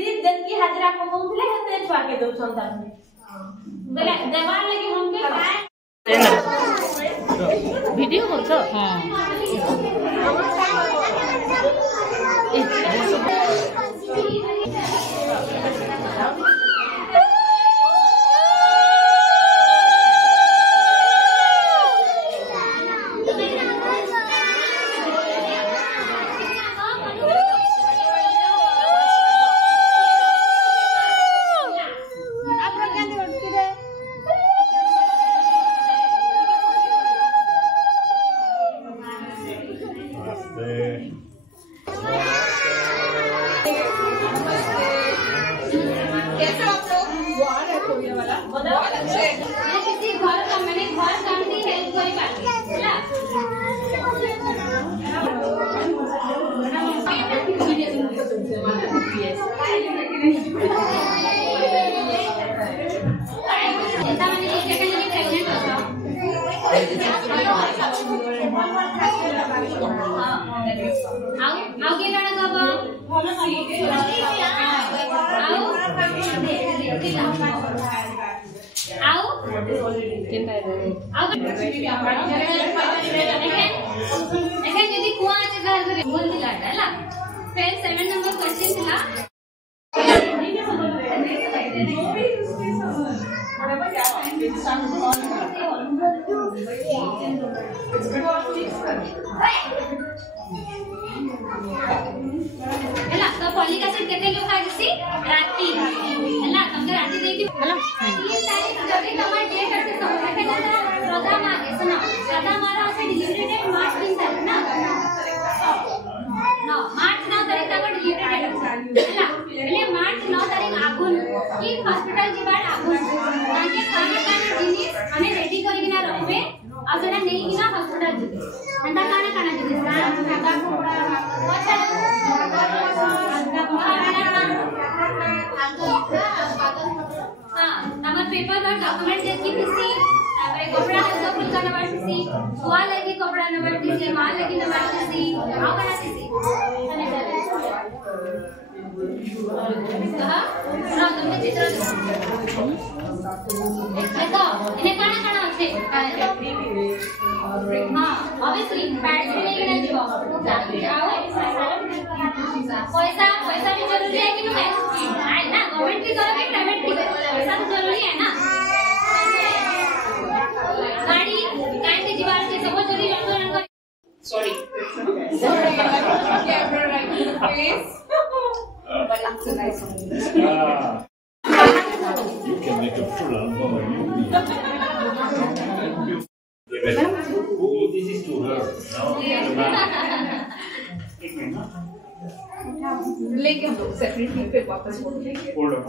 दीदी दिन की हाजिरा को बोलले हेते छुआ के दो संता बोले देवार लगी हम के वीडियो करछ हां फॉलिक एसिड केते लोग आजसी राती हैला तुमके राती देती हैला ये तारीख जदी तमा डेट असे सब रखे जाता सदा मागे सुनो सदा मारा असे डिलीवरी डेट मार्च 3 तारीख ना नो मार्च 9 तारीख तक डिलीवरी डेट हैला એટલે માર્ચ 9 તારીખ આગુન ઈ હોસ્પિટલ જીવાડ આગુન તાકે ખાના જીનિસ અને રેડી કરીને રખવે અસડા નહીં કિના હોસ્પિટલ જીતે અંડા ખાના જીતે સાગા કોપડા हां नंबर पेपर और डॉक्यूमेंट देखी थी तापरे कपड़ा हल्का फुल्का नंबर थी हुआ लगी कपड़ा नंबर थी माल लगी नंबर थी आ बना थी हां ना तुमने चित्र देखो इने काना काना আছে हां ऑब्वियसली पैड भी नहीं लेना जीवा जाओ पैसा पैसा भी जरूरी है कि नहीं है ना गवर्नमेंट की करोगे प्राइवेट की करोगे पैसा तो जरूरी है ना गाड़ी काहे के जीवाल के सब जरूरी रंग sorry camera right to the face but it's a nice one you can make a full album this is to her no लेके हम लोग सेपरेटली पे वापस फोटो लेंगे hold on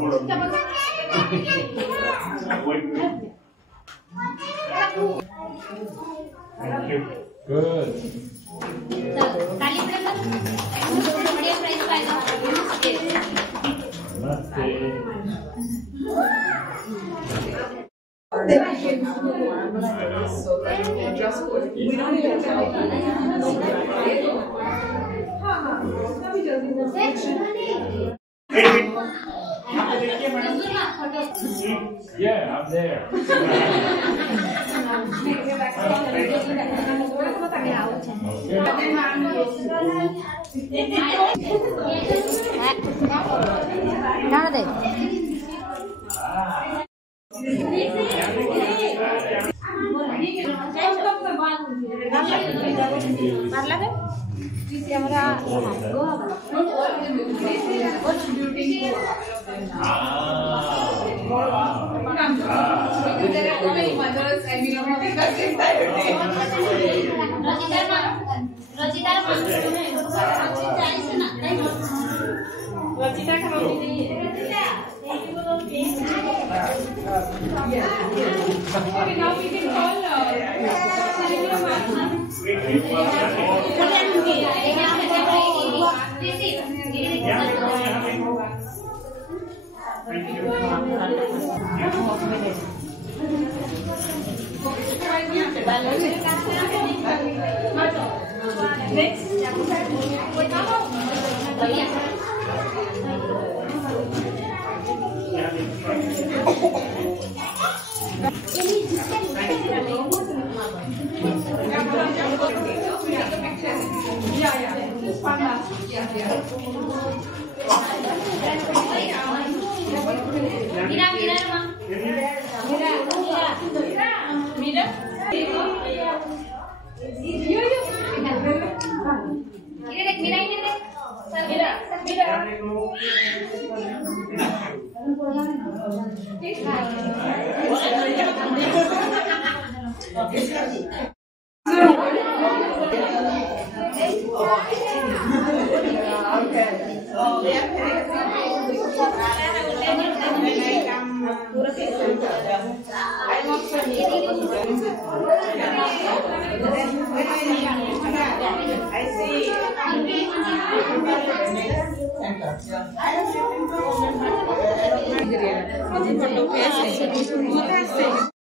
wait thank you good Kali madam बढ़िया price पाएगा नमस्ते so just we don't even yeah I'm there camera I see.